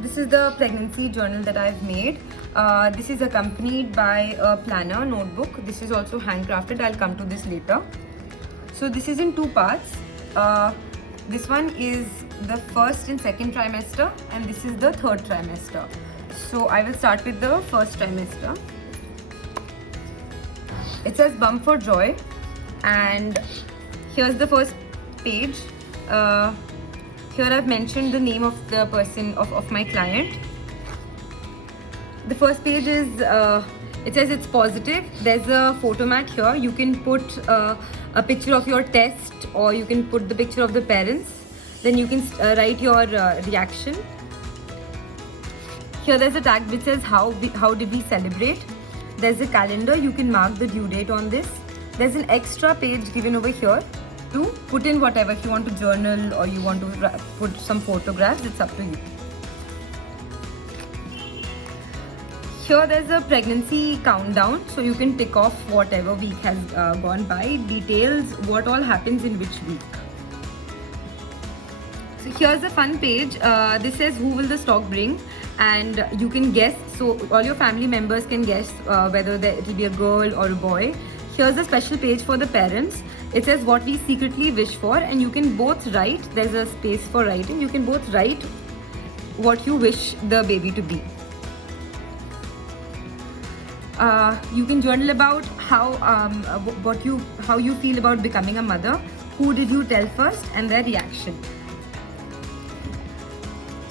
This is the pregnancy journal that I've made. This is accompanied by a planner notebook. This is also handcrafted. I'll come to this later. So this is in two parts. This one is the first and second trimester, and this is the third trimester. So I will start with the first trimester. It says Bump for Joy, and here's the first page. Here I've mentioned the name of the person, of my client. The first page is, it says it's positive. There's a photo mat here. You can put a picture of your test, or you can put the picture of the parents. Then you can write your reaction. Here there's a tag which says how did we celebrate. There's a calendar. You can mark the due date on this. There's an extra page given over here to put in whatever. If you want to journal or you want to put some photographs, it's up to you. Here there's a pregnancy countdown, so you can tick off whatever week has gone by, details what all happens in which week. So here's a fun page. This says who will the stock bring, and you can guess. So all your family members can guess whether it will be a girl or a boy. Here's a special page for the parents. It says what we secretly wish for, and you can both write. There's a space for writing. You can both write what you wish the baby to be. You can journal about how you feel about becoming a mother. Who did you tell first, and their reaction.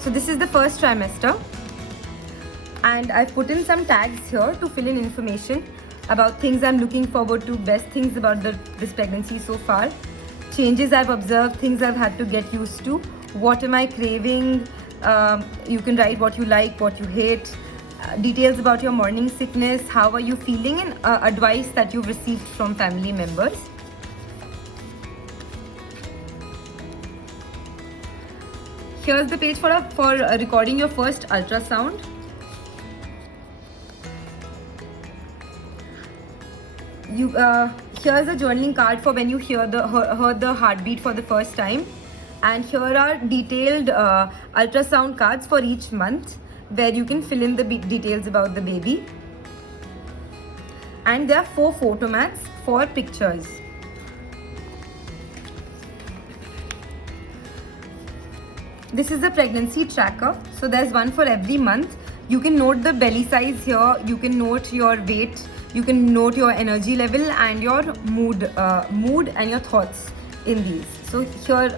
So this is the first trimester, and I've put in some tags here to fill in information about things I'm looking forward to, best things about this pregnancy so far, changes I've observed, things I've had to get used to, what am I craving. You can write what you like, what you hate, details about your morning sickness, how are you feeling, and advice that you've received from family members. Here's the page for recording your first ultrasound. Here's a journaling card for when you heard the heartbeat for the first time, and here are detailed ultrasound cards for each month where you can fill in the details about the baby, and there are 4 photo mats for pictures. This is a pregnancy tracker, so there's one for every month. You can note the belly size here, you can note your weight, you can note your energy level and your mood and your thoughts in these. So here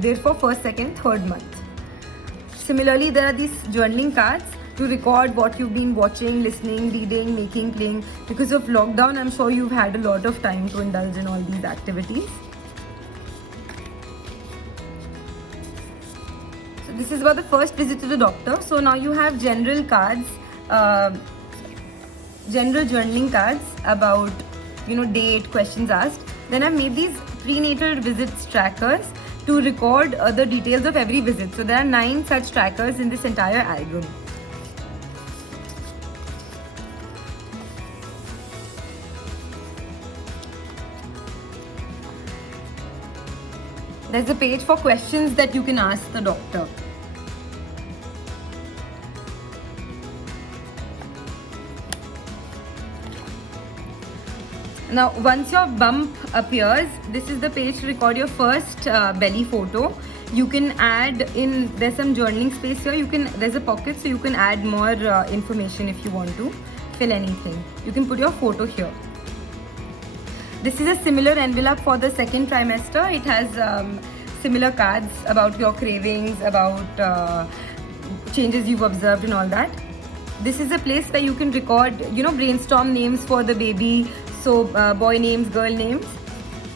therefore first, second, third month. Similarly, there are these journaling cards to record what you've been watching, listening, reading, making, playing. Because of lockdown, I'm sure you've had a lot of time to indulge in all these activities. So this is about the first visit to the doctor. So now you have general cards, general journaling cards about, date, questions asked. Then I've made these prenatal visits trackers to record the details of every visit. So there are 9 such trackers in this entire album. There's a page for questions that you can ask the doctor. Now, once your bump appears, this is the page to record your first belly photo. You can add in, there's some journaling space here. There's a pocket, so you can add more information if you want to fill anything. You can put your photo here. This is a similar envelope for the second trimester. It has similar cards about your cravings, about changes you've observed and all that. This is a place where you can record, brainstorm names for the baby. So boy names, girl names.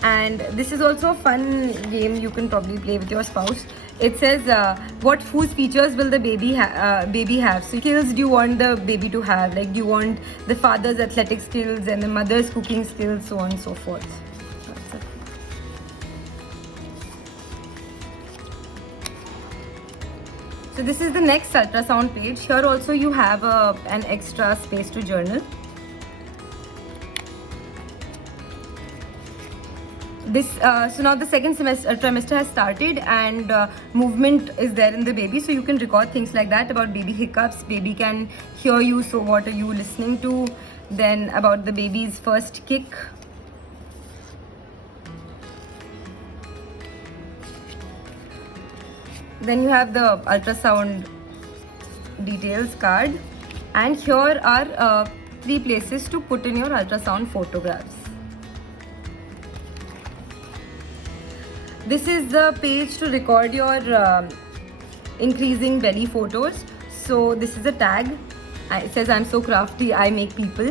And this is also a fun game you can probably play with your spouse. It says whose features will the baby have. So skills do you want the baby to have? Like, do you want the father's athletic skills and the mother's cooking skills, so on and so forth. That's it. So this is the next ultrasound page. Here also you have an extra space to journal. This so now the second trimester has started, and movement is there in the baby, so you can record things like that about baby hiccups. Baby can hear you, so what are you listening to? Then about the baby's first kick. Then you have the ultrasound details card, and here are 3 places to put in your ultrasound photographs. This is the page to record your increasing belly photos. So this is a tag. It says, "I'm so crafty, I make people."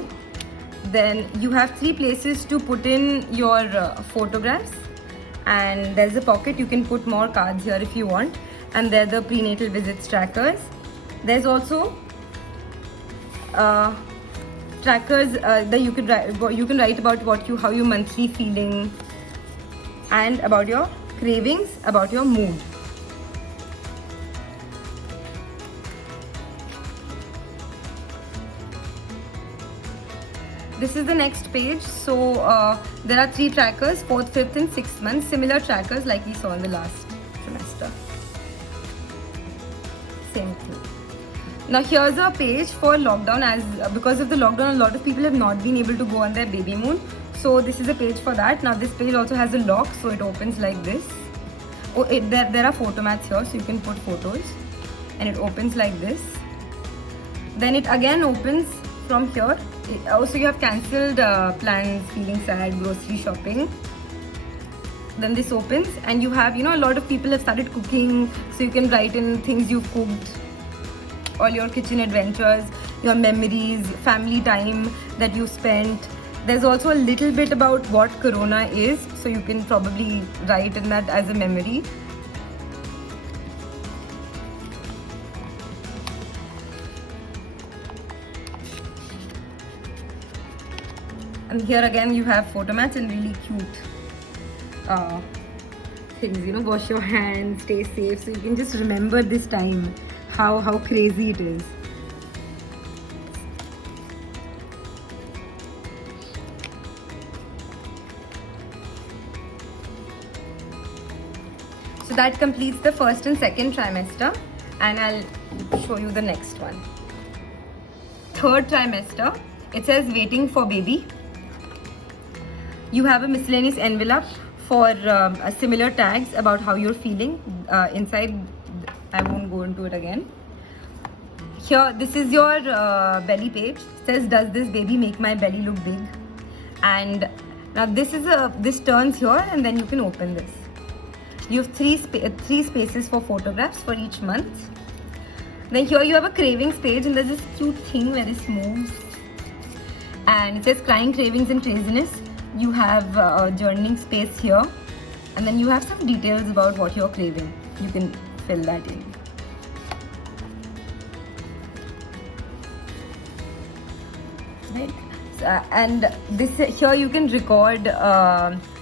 Then you have 3 places to put in your photographs, and there's a pocket. You can put more cards here if you want. And they're the prenatal visits trackers. There's also trackers that you can write about how your monthly feeling, and about your cravings, about your mood. This is the next page. So there are 3 trackers, 4th, 5th and 6th month, similar trackers like we saw in the last trimester. Same thing. Now here's a page for lockdown, as because of the lockdown a lot of people have not been able to go on their baby moon. So this is a page for that. Now this page also has a lock, so it opens like this. Oh, there are photo mats here, so you can put photos, and it opens like this. Then it again opens from here. Also you have cancelled plans, feeling sad, grocery shopping. Then this opens, and you have, a lot of people have started cooking, so you can write in things you've cooked, all your kitchen adventures, your memories, family time that you spent. There's also a little bit about what corona is, so you can probably write in that as a memory. And here again you have photo mats and really cute things, wash your hands, stay safe, so you can just remember this time, how crazy it is. So that completes the 1st and 2nd trimester, and I'll show you the next one. 3rd trimester, it says waiting for baby. You have a miscellaneous envelope for similar tags about how you're feeling. Inside, I won't go into it again. Here, this is your belly page. It says, "Does this baby make my belly look big?" And now this turns here, and then you can open this. You have three spaces for photographs for each month. Then here you have a cravings page, and there's this cute thing where this moves, and it says crying, cravings and craziness. You have a journaling space here, and then you have some details about what you're craving. You can fill that in. Right, and this here you can record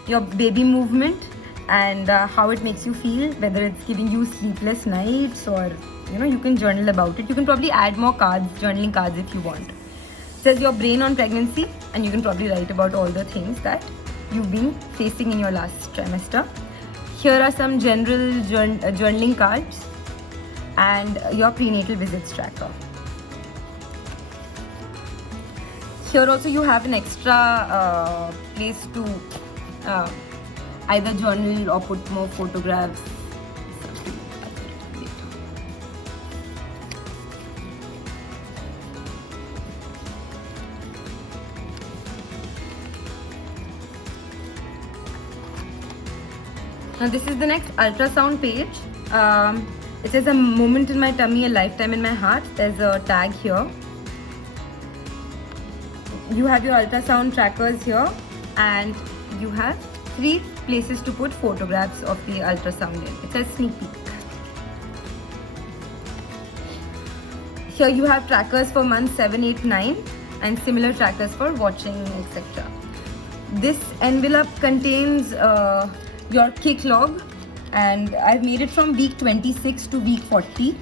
your baby movement and how it makes you feel, whether it's giving you sleepless nights, or you can journal about it. You can probably add more cards, journaling cards, if you want. It says your brain on pregnancy, and you can probably write about all the things that you've been facing in your last trimester. Here are some general journaling cards and your prenatal visits tracker. Here also you have an extra place to either journal or put more photographs. Now this is the next ultrasound page. It says a moment in my tummy, a lifetime in my heart. There's a tag here. You have your ultrasound trackers here, and you have 3 places to put photographs of the ultrasound in. It says sneak peek. Here you have trackers for months 7, 8, 9, and similar trackers for watching, etc. This envelope contains your kick log, and I've made it from week 26 to week 40.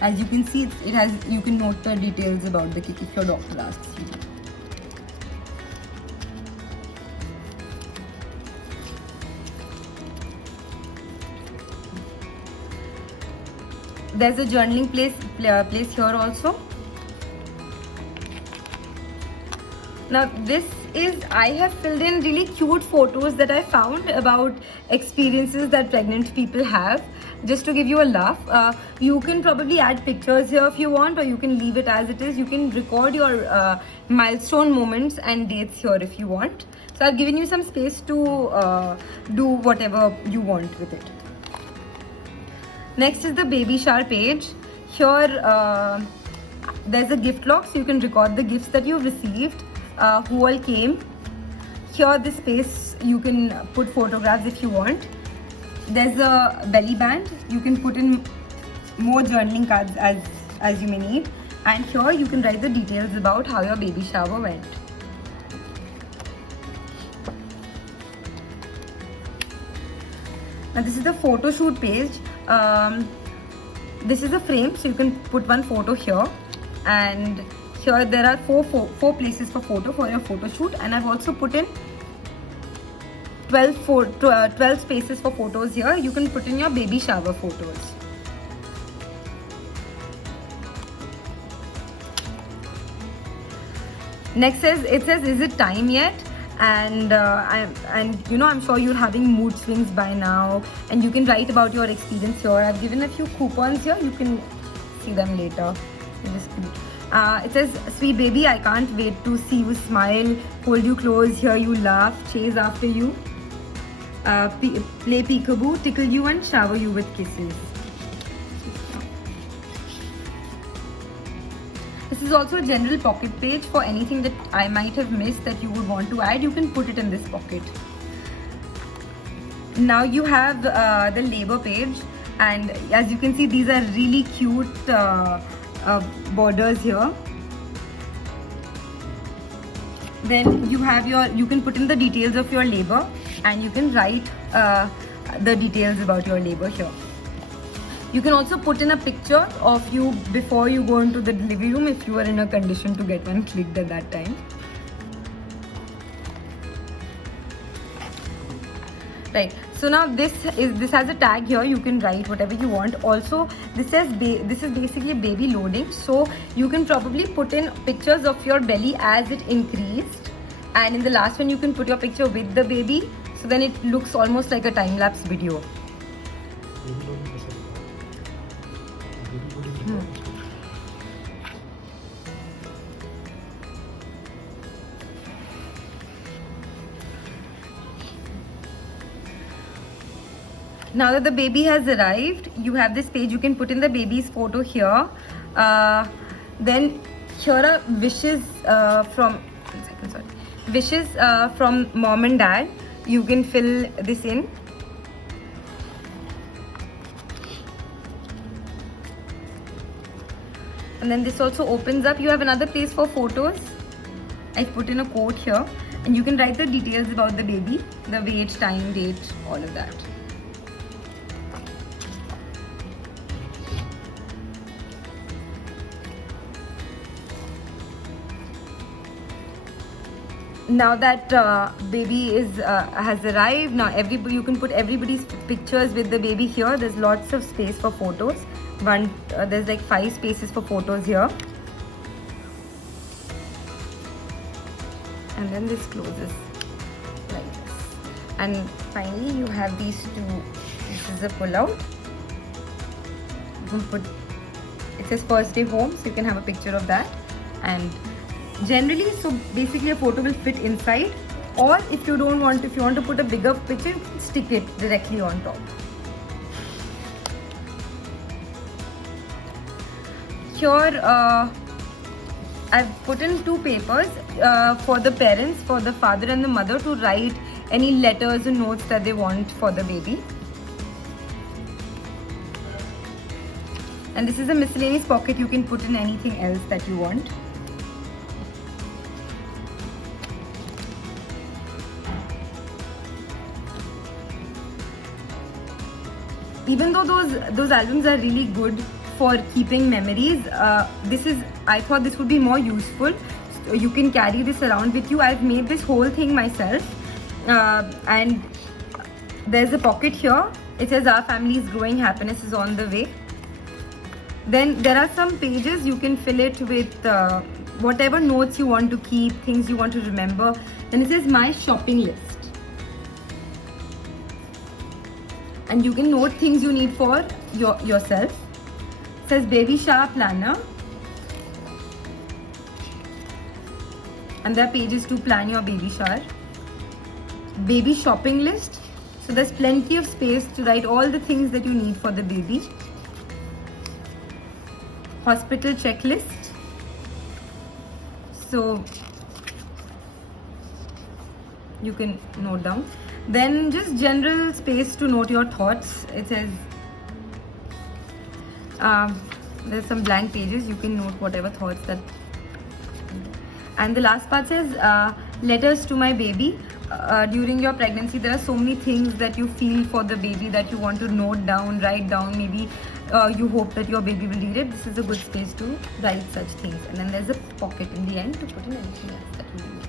As you can see, it has, you can note the details about the kick if your doctor asks you. There's a journaling place here also. Now this is, I have filled in really cute photos that I found about experiences that pregnant people have, just to give you a laugh. You can probably add pictures here if you want, or you can leave it as it is. You can record your milestone moments and dates here if you want. So I've given you some space to do whatever you want with it. Next is the baby shower page. Here there's a gift log, so you can record the gifts that you've received, who all came. Here this space, you can put photographs if you want. There's a belly band. You can put in more journaling cards as you may need. And here you can write the details about how your baby shower went. Now this is the photo shoot page. This is a frame, so you can put one photo here, and here there are four places for your photo shoot, and I've also put in 12 spaces for photos here. You can put in your baby shower photos. Next says, is it time yet? And I'm sure you're having mood swings by now, and you can write about your experience here. I've given a few coupons here. You can see them later. It says, sweet baby, I can't wait to see you smile, hold you close, hear you laugh, chase after you, play peekaboo, tickle you and shower you with kisses. This is also a general pocket page for anything that I might have missed that you would want to add. You can put it in this pocket. Now you have the labor page, and as you can see, these are really cute borders here. Then you have you can put in the details of your labor, and you can write the details about your labor here. You can also put in a picture of you before you go into the delivery room if you are in a condition to get one clicked at that time. Right, so now this has a tag here. You can write whatever you want. Also, this is basically baby loading, so you can probably put in pictures of your belly as it increased, and in the last one you can put your picture with the baby, so then it looks almost like a time-lapse video. Now that the baby has arrived, you have this page. You can put in the baby's photo here. Then here are wishes from mom and dad. You can fill this in. And then this also opens up. You have another place for photos. I've put in a quote here, and you can write the details about the baby, the weight, time, date, all of that. Now that baby has arrived, now you can put everybody's pictures with the baby here. There's lots of space for photos. There's like 5 spaces for photos here. And then this closes like this. And finally you have these two. This is a pull out. You can put, it says first day home, so you can have a picture of that. And generally, so basically a photo will fit inside, or if you want to put a bigger picture, you can stick it directly on top. Here I've put in 2 papers for the parents, for the father and the mother, to write any letters and notes that they want for the baby. And this is a miscellaneous pocket. You can put in anything else that you want. Even though those albums are really good for keeping memories, I thought this would be more useful. So you can carry this around with you. I've made this whole thing myself, and there's a pocket here. It says our family is growing, happiness is on the way. Then there are some pages you can fill it with whatever notes you want to keep, things you want to remember. Then it says my shopping list, and you can note things you need for yourself. It says baby shower planner, and there are pages to plan your baby shower. Baby shopping list, so there's plenty of space to write all the things that you need for the baby. Hospital checklist, so you can note down. Then just general space to note your thoughts. It says there's some blank pages, you can note whatever thoughts that. And the last part says letters to my baby. During your pregnancy, there are so many things that you feel for the baby that you want to note down, write down. Maybe you hope that your baby will read it. This is a good space to write such things. And then there's a pocket in the end to put in anything else that you need.